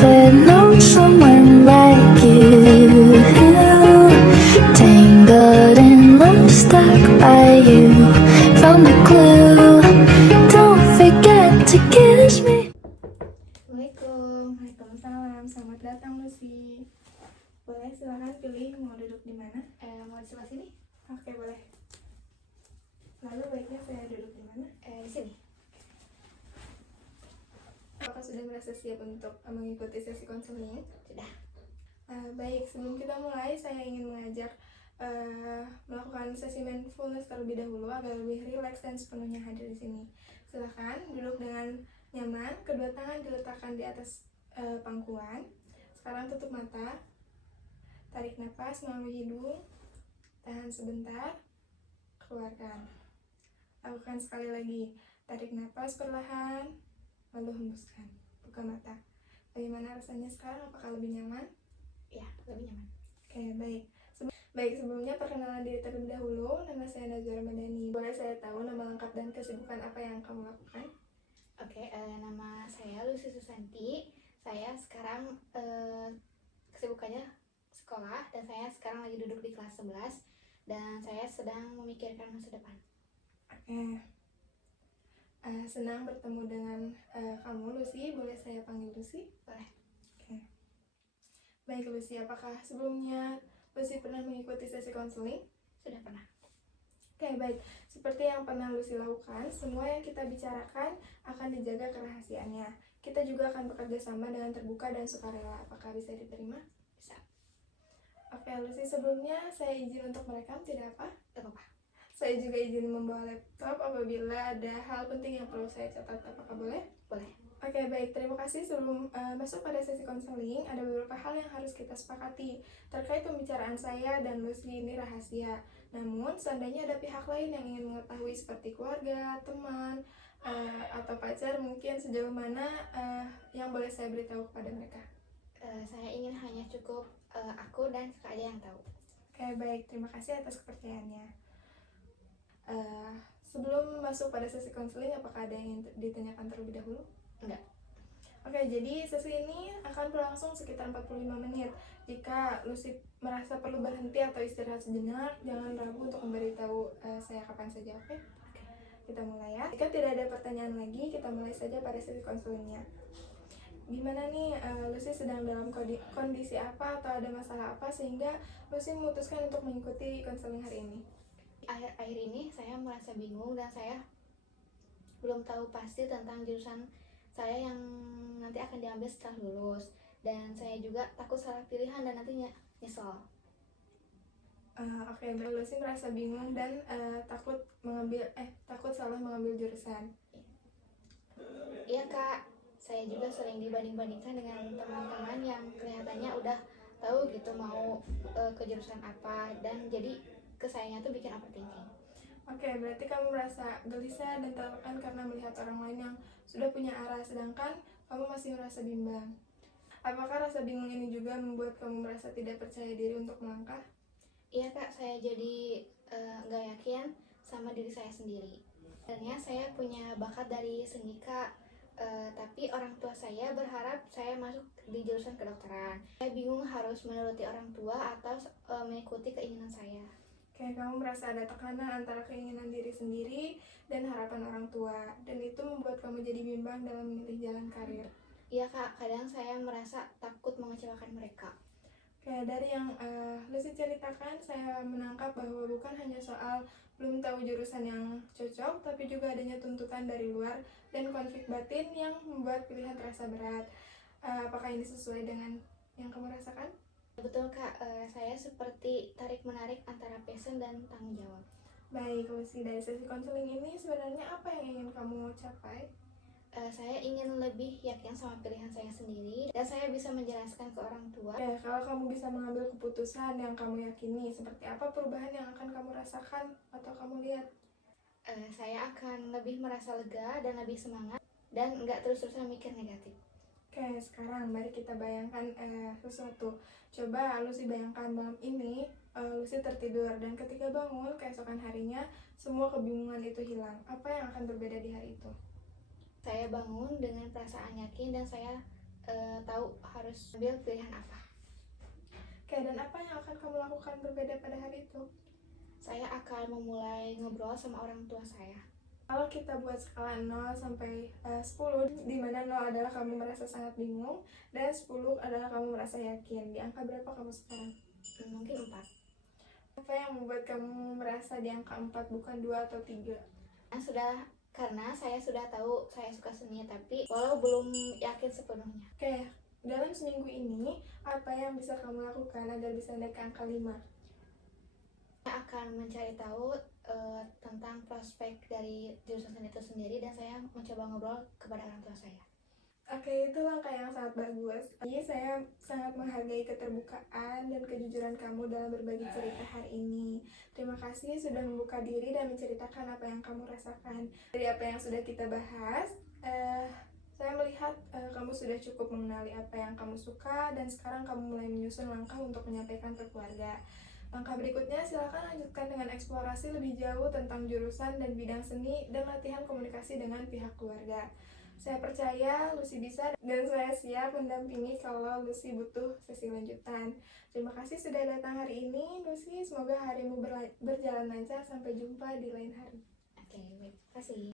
never known someone like you. Tangled in love, stuck by you. Found the clue. Don't forget to kiss me. Assalamualaikum. Waalaikumsalam. Selamat datang Lucy. Boleh silakan pilih mau duduk di mana? Mau di sebelah sini? Oke, boleh. Lalu baiknya saya duduk di mana? Di sini. Apakah sudah merasa siap untuk mengikuti sesi konseling? Sudah. Baik, sebelum kita mulai, saya ingin mengajak melakukan sesi mindfulness terlebih dahulu agar lebih rileks dan sepenuhnya hadir di sini. Silakan duduk dengan nyaman, kedua tangan diletakkan di atas pangkuan. Sekarang tutup mata, tarik nafas melalui hidung, tahan sebentar, keluarkan. Lakukan sekali lagi, tarik nafas perlahan, lalu hembuskan. Buka mata. Bagaimana rasanya sekarang? Apakah lebih nyaman? Ya, lebih nyaman. Oke, baik. Sebelumnya perkenalan diri terlebih dahulu. Nama saya Nazwa Ramadhani. Boleh saya tahu nama lengkap dan kesibukan apa yang kamu lakukan? Oke, nama saya Lucy Susanti. Saya sekarang kesibukannya sekolah dan saya sekarang lagi duduk di kelas 11 dan saya sedang memikirkan masa depan. Oke. Senang bertemu dengan kamu Lucy. Boleh saya panggil Lucy? Boleh. Oke. Baik Lucy, apakah sebelumnya Lucy pernah mengikuti sesi konseling? Sudah pernah. Oke, baik. Seperti yang pernah Lucy lakukan, semua yang kita bicarakan akan dijaga kerahasiaannya. Kita juga akan bekerja sama dengan terbuka dan sukarela. Apakah bisa diterima? Bisa. Oke, Lucy, sebelumnya saya izin untuk merekam, tidak apa? Tidak apa-apa. Saya juga izin membawa laptop apabila ada hal penting yang perlu saya catat. Apakah boleh? Boleh. Oke, baik. Terima kasih. Sebelum masuk pada sesi konseling, ada beberapa hal yang harus kita sepakati. Terkait pembicaraan saya dan Lucy ini rahasia. Namun, seandainya ada pihak lain yang ingin mengetahui seperti keluarga, teman, atau pacar, mungkin sejauh mana yang boleh saya beritahu kepada mereka? Saya ingin hanya cukup aku dan Kak aja yang tahu. Oke, baik. Terima kasih atas kepercayaannya. Sebelum masuk pada sesi konseling, apakah ada yang ingin ditanyakan terlebih dahulu? Enggak. Oke, jadi sesi ini akan berlangsung sekitar 45 menit. Jika Lucy merasa perlu berhenti atau istirahat sejenak, jangan ragu untuk memberitahu saya kapan saja, oke? Kita mulai ya. Jika tidak ada pertanyaan lagi, kita mulai saja pada sesi konselingnya. Gimana nih, Lucy sedang dalam kondisi apa atau ada masalah apa sehingga Lucy memutuskan untuk mengikuti konseling hari ini? Akhir-akhir ini saya merasa bingung dan saya belum tahu pasti tentang jurusan saya yang nanti akan diambil setelah lulus, dan saya juga takut salah pilihan dan nantinya nyesel. Oke, Lucy merasa bingung dan takut salah mengambil jurusan. Iya Kak, saya juga sering dibanding-bandingkan dengan teman-teman yang kelihatannya udah tahu gitu mau ke jurusan apa, dan jadi ke sayanya tuh bikin overthinking. Oke, berarti kamu merasa gelisah dan tertekan karena melihat orang lain yang sudah punya arah, sedangkan kamu masih merasa bimbang. Apakah rasa bingung ini juga membuat kamu merasa tidak percaya diri untuk melangkah? Iya Kak, saya jadi nggak yakin sama diri saya sendiri. Sebenarnya saya punya bakat dari seni Kak, tapi orang tua saya berharap saya masuk di jurusan kedokteran. Saya bingung harus menuruti orang tua atau mengikuti keinginan saya. Kayak kamu merasa ada tekanan antara keinginan diri sendiri dan harapan orang tua, dan itu membuat kamu jadi bimbang dalam memilih jalan karir. Iya Kak, kadang saya merasa takut mengecewakan mereka. Kayak dari yang Lucy ceritakan, saya menangkap bahwa bukan hanya soal belum tahu jurusan yang cocok, tapi juga adanya tuntutan dari luar dan konflik batin yang membuat pilihan terasa berat. Apakah ini sesuai dengan yang kamu rasakan? Betul Kak, saya seperti tarik-menarik antara passion dan tanggung jawab. Baik Lucy, dari sesi konseling ini sebenarnya apa yang ingin kamu capai? Saya ingin lebih yakin sama pilihan saya sendiri dan saya bisa menjelaskan ke orang tua. Ya, kalau kamu bisa mengambil keputusan yang kamu yakini, seperti apa perubahan yang akan kamu rasakan atau kamu lihat? Saya akan lebih merasa lega dan lebih semangat dan nggak terus-terusan mikir negatif. Oke, sekarang mari kita bayangkan sesuatu. Coba Lucy bayangkan malam ini Lucy tertidur dan ketika bangun keesokan harinya semua kebingungan itu hilang. Apa yang akan berbeda di hari itu? Saya bangun dengan perasaan yakin dan saya tahu harus ambil pilihan apa. Oke, dan apa yang akan kamu lakukan berbeda pada hari itu? Saya akan memulai ngobrol sama orang tua saya. Kalau kita buat skala 0 sampai 10, di mana 0 adalah kamu merasa sangat bingung, dan 10 adalah kamu merasa yakin. Di angka berapa kamu sekarang? Mungkin 4. Apa yang membuat kamu merasa di angka 4 bukan 2 atau 3? Karena saya sudah tahu saya suka seni, tapi walau belum yakin sepenuhnya. Oke, dalam seminggu ini, apa yang bisa kamu lakukan agar bisa naik ke angka 5? Saya akan mencari tahu tentang prospek dari jurusan seni itu sendiri, dan saya mencoba ngobrol kepada orang tua saya. Oke, itu langkah yang sangat bagus. Jadi saya sangat menghargai keterbukaan dan kejujuran kamu dalam berbagi cerita hari ini. Terima kasih sudah membuka diri dan menceritakan apa yang kamu rasakan. Dari apa yang sudah kita bahas, saya melihat kamu sudah cukup mengenali apa yang kamu suka, dan sekarang kamu mulai menyusun langkah untuk menyampaikan ke keluarga. Langkah berikutnya, silakan lanjutkan dengan eksplorasi lebih jauh tentang jurusan dan bidang seni dan latihan komunikasi dengan pihak keluarga. Saya percaya Lucy bisa, dan saya siap mendampingi kalau Lucy butuh sesi lanjutan. Terima kasih sudah datang hari ini, Lucy. Semoga harimu berjalan lancar. Sampai jumpa di lain hari. Oke, baik. Terima kasih.